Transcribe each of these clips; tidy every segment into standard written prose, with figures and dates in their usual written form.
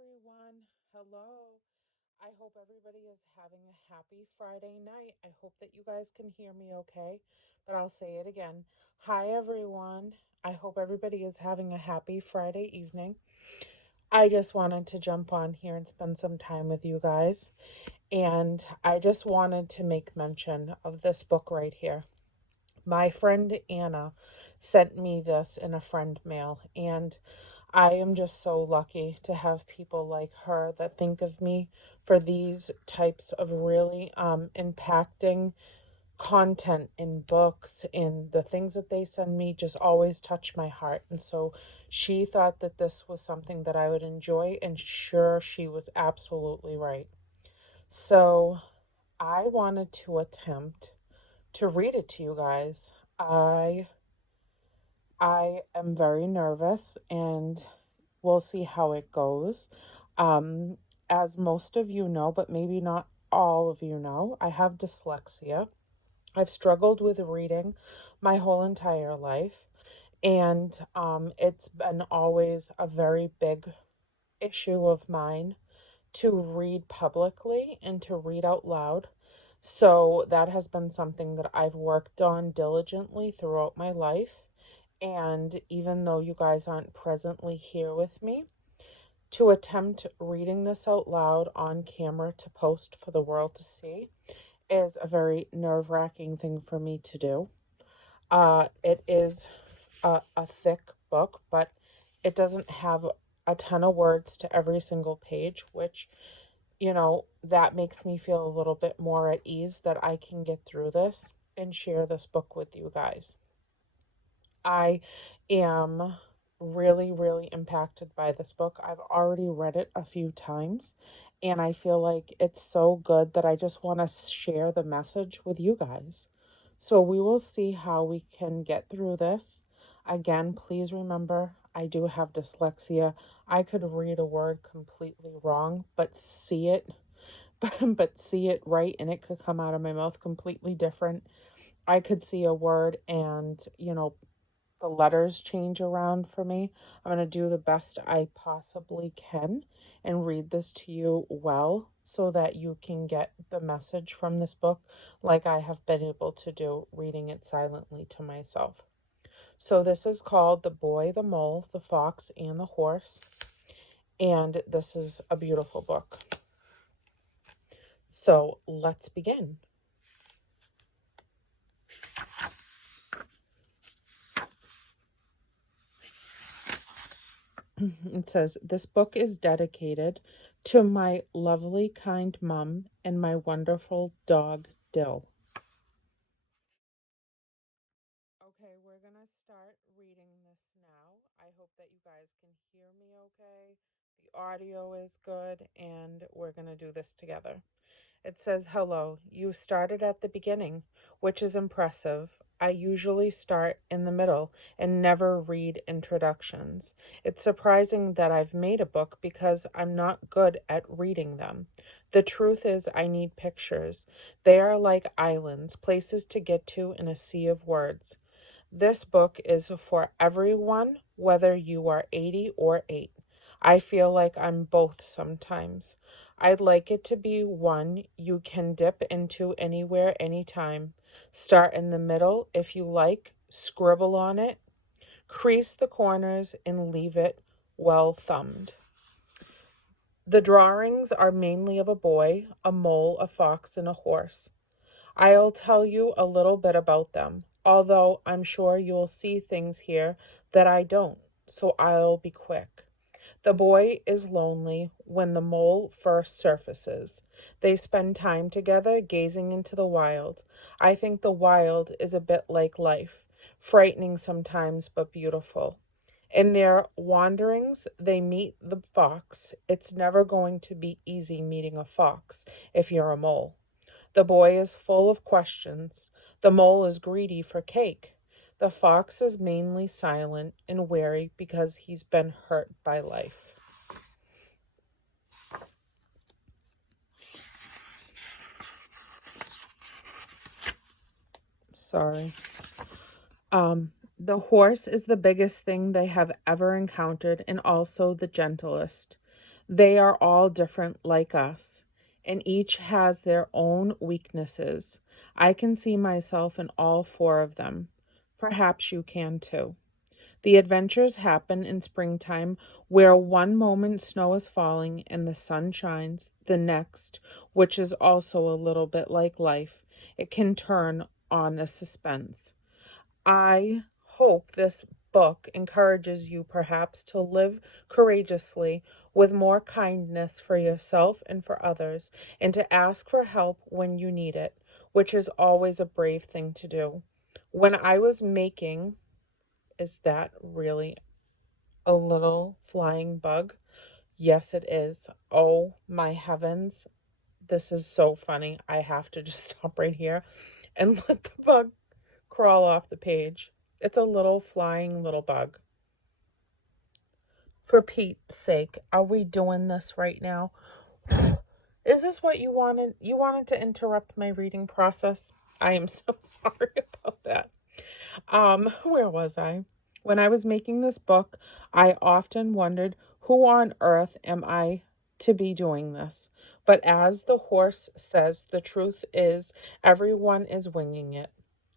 everyone. Hello. I hope everybody is having a happy Friday night. I hope that you guys can hear me okay, but I'll say it again. Hi, everyone. I hope everybody is having a happy Friday evening. I just wanted to jump on here and spend some time with you guys. And I just wanted to make mention of this book right here. My friend Anna sent me this in a friend mail, and I am just so lucky to have people like her that think of me for these types of really impacting content in books, and the things that they send me just always touch my heart. And so she thought that this was something that I would enjoy, and sure, she was absolutely right. So I wanted to attempt to read it to you guys. I am very nervous, and we'll see how it goes. Um, as most of you know, but maybe not all of you know, I have dyslexia. I've struggled with reading my whole entire life, and it's been always a very big issue of mine to read publicly and to read out loud. So that has been something that I've worked on diligently throughout my life. And even though you guys aren't presently here with me, to attempt reading this out loud on camera to post for the world to see is a very nerve-wracking thing for me to do. It is a thick book, but it doesn't have a ton of words to every single page, which, that makes me feel a little bit more at ease that I can get through this and share this book with you guys. I am really, really impacted by this book. I've already read it a few times, and I feel like it's so good that I just want to share the message with you guys. So we will see how we can get through this. Again, please remember, I do have dyslexia. I could read a word completely wrong, but see it, but see it right, and it could come out of my mouth completely different. I could see a word and, the letters change around for me. I'm going to do the best I possibly can and read this to you well so that you can get the message from this book like I have been able to do reading it silently to myself. So this is called The Boy, the Mole, the Fox, and the Horse, and this is a beautiful book. So let's begin. It says, "This book is dedicated to my lovely, kind mom and my wonderful dog, Dill." Okay, we're gonna start reading this now. I hope that you guys can hear me okay. The audio is good, and we're gonna do this together. It says, "Hello, you started at the beginning, which is impressive. I usually start in the middle and never read introductions. It's surprising that I've made a book because I'm not good at reading them. The truth is, I need pictures. They are like islands, places to get to in a sea of words. This book is for everyone, whether you are 80 or 8. I feel like I'm both sometimes. I'd like it to be one you can dip into anywhere, anytime. Start in the middle if you like, scribble on it, crease the corners, and leave it well thumbed. The drawings are mainly of a boy, a mole, a fox, and a horse. I'll tell you a little bit about them, although I'm sure you'll see things here that I don't, so I'll be quick. The boy is lonely when the mole first surfaces. They spend time together gazing into the wild. I think the wild is a bit like life, frightening sometimes but beautiful. In their wanderings, they meet the fox. It's never going to be easy meeting a fox if you're a mole. The boy is full of questions. The mole is greedy for cake. The fox is mainly silent and wary because he's been hurt by life. Sorry. The horse is the biggest thing they have ever encountered and also the gentlest. They are all different like us, and each has their own weaknesses. I can see myself in all four of them. Perhaps you can too. The adventures happen in springtime, where one moment snow is falling and the sun shines, the next, which is also a little bit like life, it can turn on a suspense. I hope this book encourages you perhaps to live courageously with more kindness for yourself and for others, and to ask for help when you need it, which is always a brave thing to do. When I was making, is that really a little flying bug? Yes, it is. Oh my heavens. This is so funny. I have to just stop right here and let the bug crawl off the page. It's a little flying little bug. For Pete's sake, are we doing this right now? Is this what you wanted? You wanted to interrupt my reading process? I am so sorry about that. Where was I? When I was making this book, I often wondered, who on earth am I to be doing this? But as the horse says, the truth is everyone is winging it.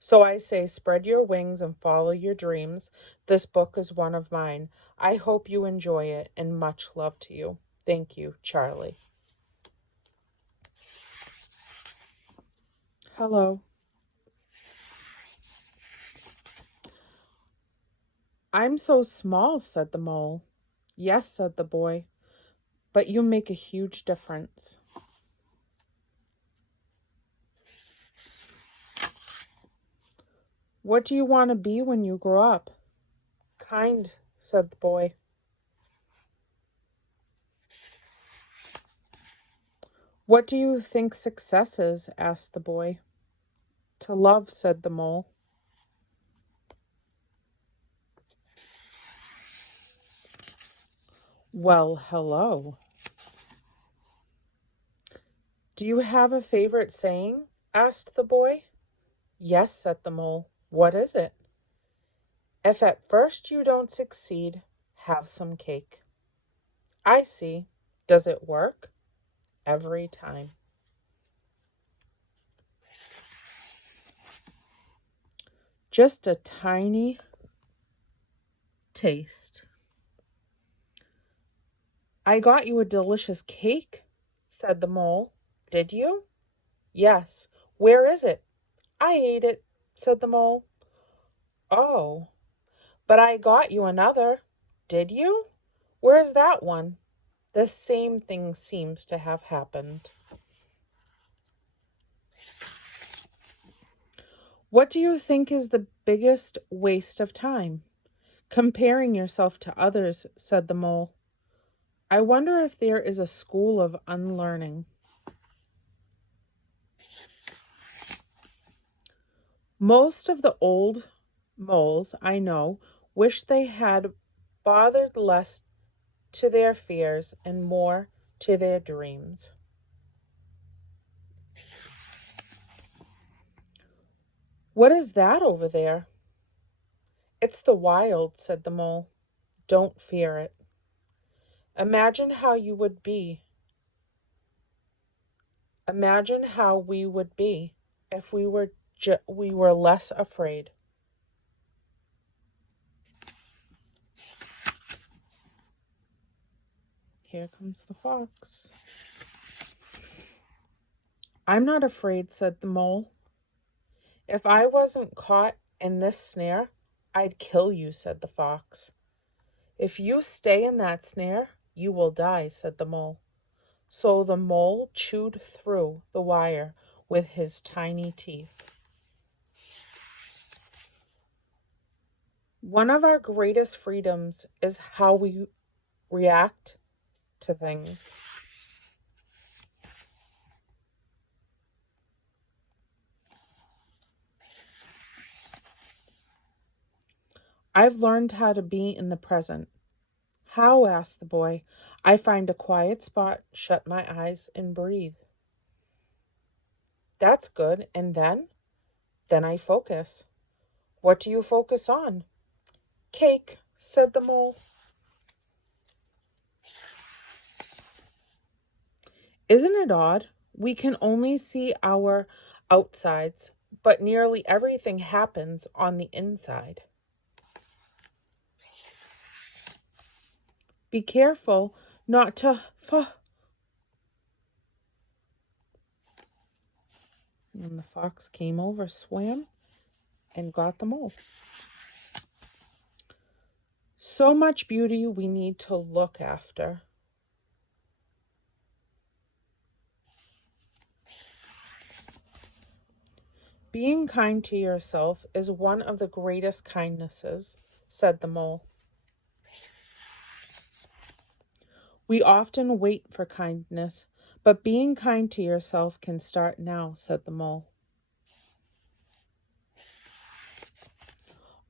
So I say, spread your wings and follow your dreams. This book is one of mine. I hope you enjoy it, and much love to you. Thank you, Charlie. Hello. I'm so small, said the mole. Yes, said the boy, but you make a huge difference. What do you want to be when you grow up? Kind, said the boy. What do you think success is? Asked the boy. To love, said the mole. Well, hello. Do you have a favorite saying? Asked the boy. Yes, said the mole. What is it? If at first you don't succeed, have some cake. I see. Does it work? Every time. Just a tiny taste. I got you a delicious cake, said the mole. Did you? Yes. Where is it? I ate it, said the mole. Oh, but I got you another. Did you? Where's that one? The same thing seems to have happened. What do you think is the biggest waste of time? Comparing yourself to others, said the mole. I wonder if there is a school of unlearning. Most of the old moles I know wish they had bothered less to their fears and more to their dreams. What is that over there? It's the wild, said the mole. Don't fear it. Imagine how you would be. Imagine how we would be if we were less afraid. Here comes the fox. I'm not afraid, said the mole. If I wasn't caught in this snare, I'd kill you, said the fox. If you stay in that snare, you will die, said the mole. So the mole chewed through the wire with his tiny teeth. One of our greatest freedoms is how we react to things. I've learned how to be in the present. How? Asked the boy. I find a quiet spot, shut my eyes, and breathe. That's good. And then? Then I focus. What do you focus on? Cake, said the mole. Isn't it odd? We can only see our outsides, but nearly everything happens on the inside. Be careful not to And the fox came over, swam, and got them all. So much beauty we need to look after. Being kind to yourself is one of the greatest kindnesses, said the mole. We often wait for kindness, but being kind to yourself can start now, said the mole.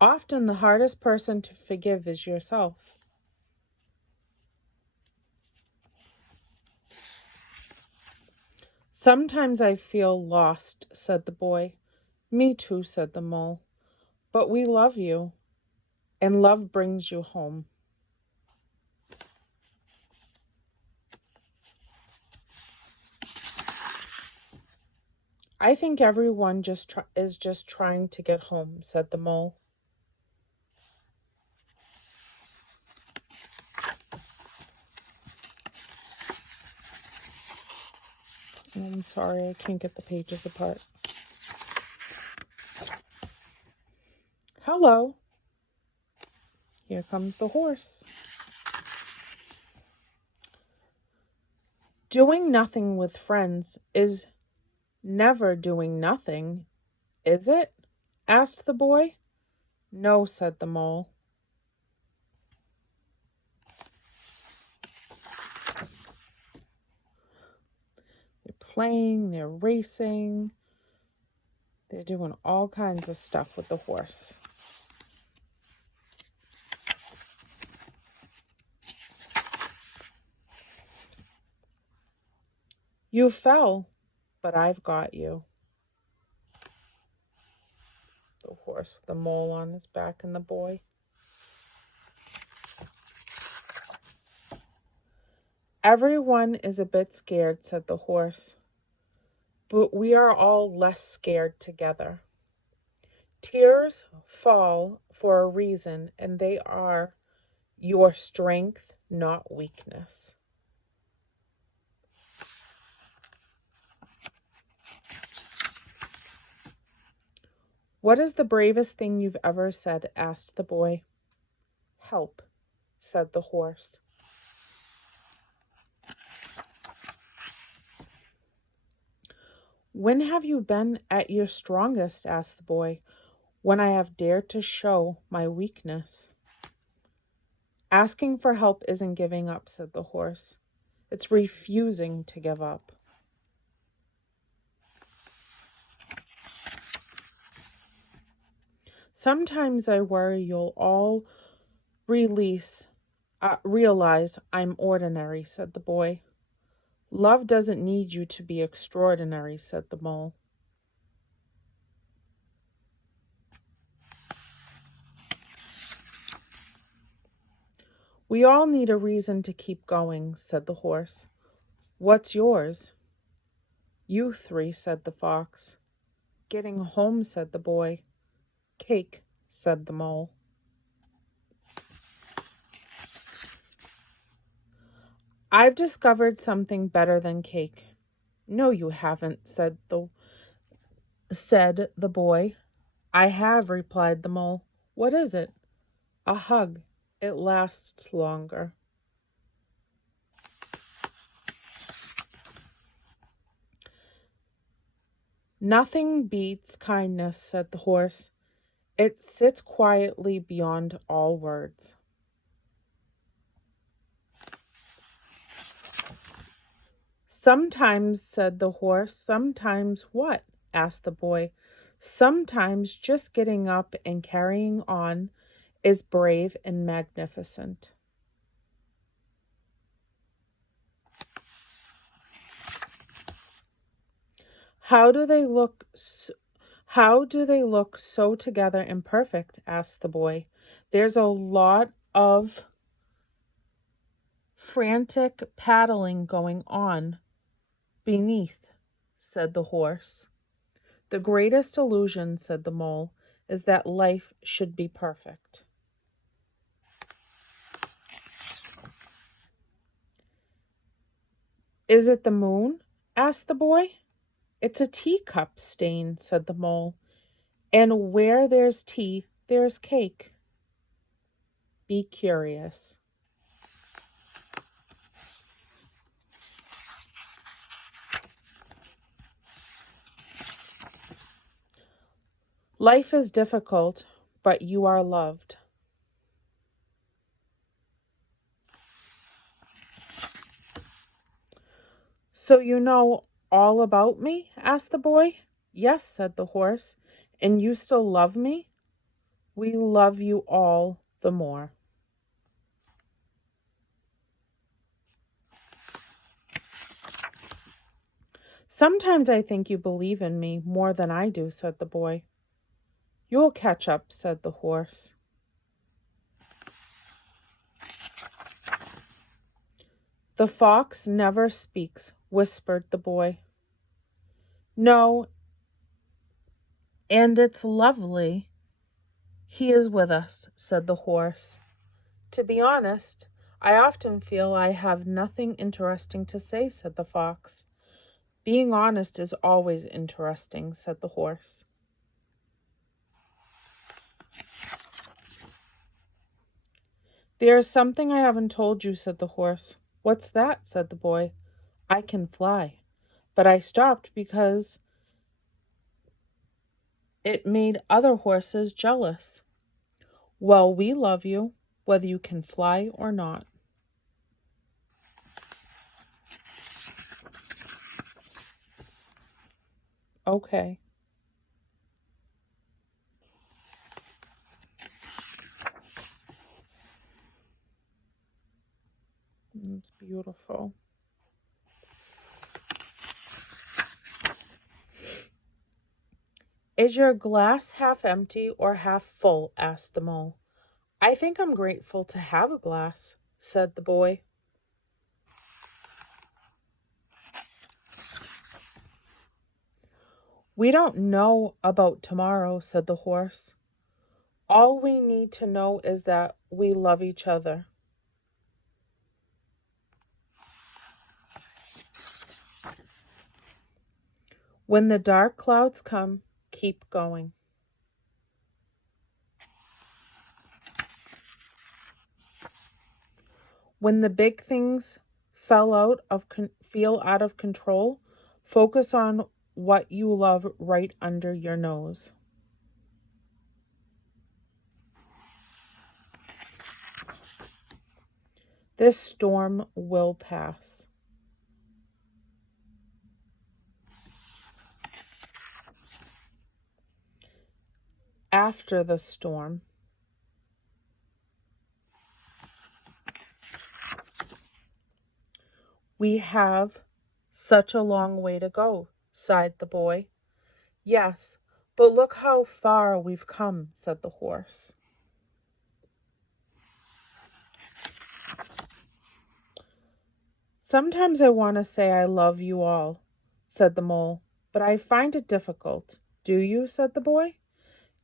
Often the hardest person to forgive is yourself. Sometimes I feel lost, said the boy. Me too, said the mole. But we love you, and love brings you home. I think everyone is just trying to get home, said the mole. I'm sorry, I can't get the pages apart. Hello. Here comes the horse. Doing nothing with friends is never doing nothing, is it? Asked the boy. No, said the mole. They're playing, they're racing, they're doing all kinds of stuff with the horse. You fell, but I've got you. The horse with the mole on his back and the boy. Everyone is a bit scared, said the horse, but we are all less scared together. Tears fall for a reason, and they are your strength, not weakness. What is the bravest thing you've ever said? Asked the boy. Help, said the horse. When have you been at your strongest? Asked the boy. When I have dared to show my weakness. Asking for help isn't giving up, said the horse. It's refusing to give up. Sometimes I worry you'll all realize I'm ordinary, said the boy. Love doesn't need you to be extraordinary, said the mole. We all need a reason to keep going, said the horse. What's yours? You three, said the fox. Getting home, said the boy. Cake, said the mole. I've discovered something better than cake. No, you haven't, said the boy. I have, replied the mole. What is it? A hug. It lasts longer. Nothing beats kindness, said the horse. It sits quietly beyond all words. Sometimes, said the horse. Sometimes what? Asked the boy. Sometimes just getting up and carrying on is brave and magnificent. How do they look so together and perfect? Asked the boy. There's a lot of frantic paddling going on beneath, said the horse. The greatest illusion, said the mole, is that life should be perfect. Is it the moon? Asked the boy. It's a teacup stain, said the mole. And where there's tea, there's cake. Be curious. Life is difficult, but you are loved. So you know all about me? Asked the boy. Yes, said the horse. And you still love me? We love you all the more. Sometimes I think you believe in me more than I do, said the boy. You'll catch up, said the horse. The fox never speaks, whispered the boy. No, and it's lovely. He is with us, said the horse. To be honest, I often feel I have nothing interesting to say, said the fox. Being honest is always interesting, said the horse. There is something I haven't told you, said the horse. What's that? Said the boy. I can fly, but I stopped because it made other horses jealous. Well, we love you, whether you can fly or not. Okay. It's beautiful. Is your glass half empty or half full? Asked the mole. I think I'm grateful to have a glass, said the boy. We don't know about tomorrow, said the horse. All we need to know is that we love each other. When the dark clouds come, keep going. When the big things feel out of control, focus on what you love right under your nose. This storm will pass. After the storm, we have such a long way to go, sighed the boy. Yes, but look how far we've come, said the horse. Sometimes I want to say I love you all, said the mole, but I find it difficult. Do you? Said the boy.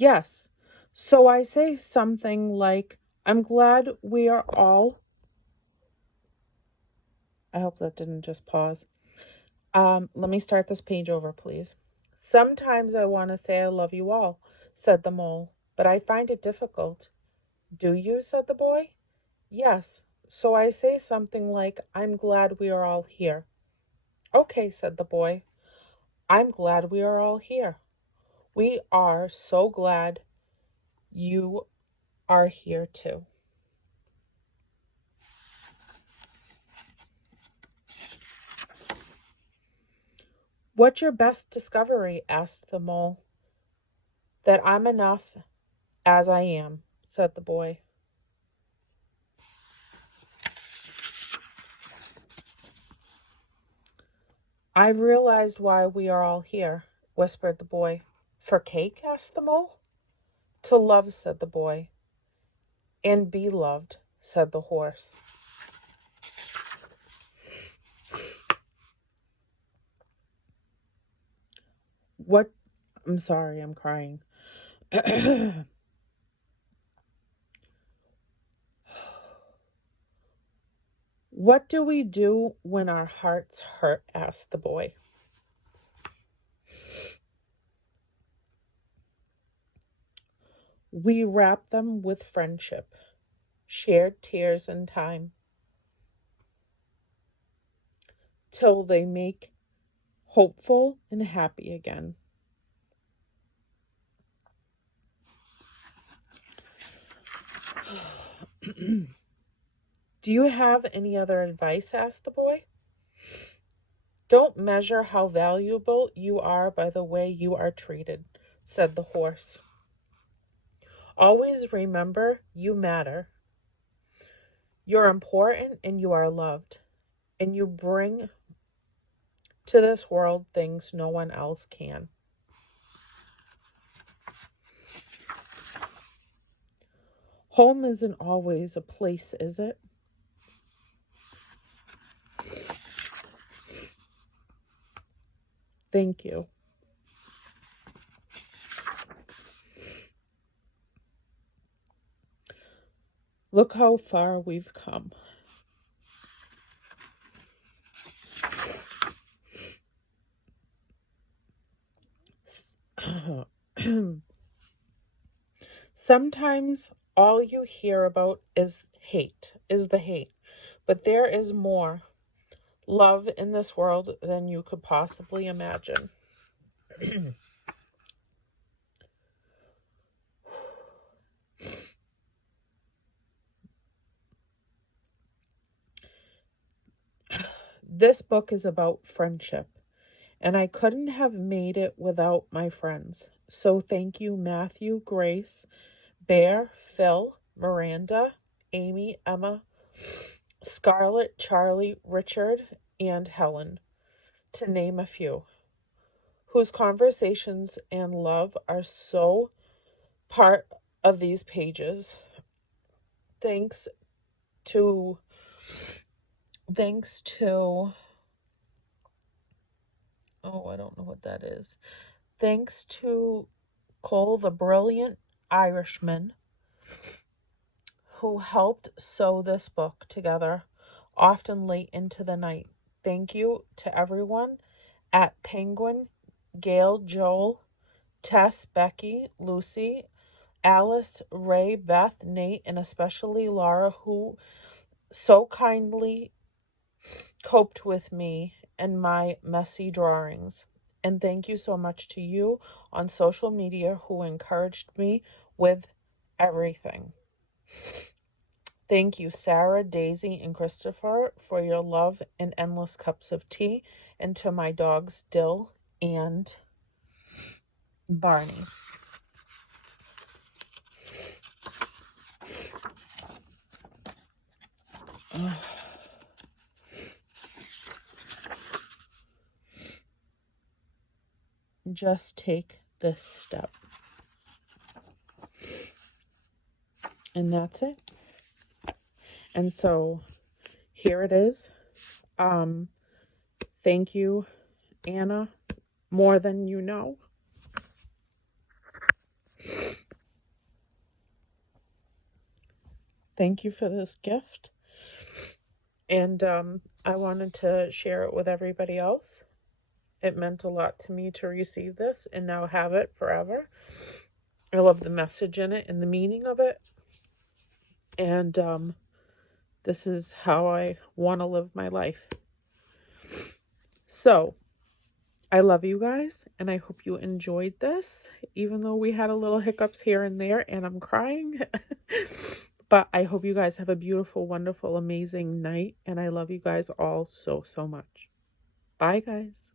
Yes, so I say something like, I'm glad we are all. I hope that didn't just pause. Let me start this page over, please. Sometimes I want to say I love you all, said the mole, but I find it difficult. Do you? Said the boy. Yes, so I say something like, I'm glad we are all here. Okay, said the boy. I'm glad we are all here. We are so glad you are here too. What's your best discovery? Asked the mole. That I'm enough as I am, said the boy. I've realized why we are all here, whispered the boy. For cake? Asked the mole. To love, said the boy. And be loved, said the horse. What? I'm sorry, I'm crying. What do we do when our hearts hurt? Asked the boy. We wrap them with friendship, shared tears and time, till they make hopeful and happy again. Do you have any other advice? Asked the boy. Don't measure how valuable you are by the way you are treated, said the horse. Always remember you matter. You're important and you are loved, and you bring to this world things no one else can. Home isn't always a place, is it? Thank you. Look how far we've come. Sometimes all you hear about is the hate, but there is more love in this world than you could possibly imagine. This book is about friendship, and I couldn't have made it without my friends. So thank you, Matthew, Grace, Bear, Phil, Miranda, Amy, Emma, Scarlett, Charlie, Richard, and Helen, to name a few, whose conversations and love are so part of these pages. Thanks to I don't know what that is. Thanks to Cole, the brilliant Irishman, who helped sew this book together, often late into the night. Thank you to everyone at Penguin, Gail, Joel, Tess, Becky, Lucy, Alice, Ray, Beth, Nate, and especially Laura, who so kindly coped with me and my messy drawings. And thank you so much to you on social media who encouraged me with everything. Thank you, Sarah, Daisy, and Christopher, for your love and endless cups of tea, and to my dogs, Dill and Barney. Just take this step. And that's it. And so here it is. Thank you, Anna, more than you know. Thank you for this gift. And I wanted to share it with everybody else. It meant a lot to me to receive this and now have it forever. I love the message in it and the meaning of it. And this is how I want to live my life. So, I love you guys, and I hope you enjoyed this, even though we had a little hiccups here and there, and I'm crying. But I hope you guys have a beautiful, wonderful, amazing night, and I love you guys all so, so much. Bye, guys.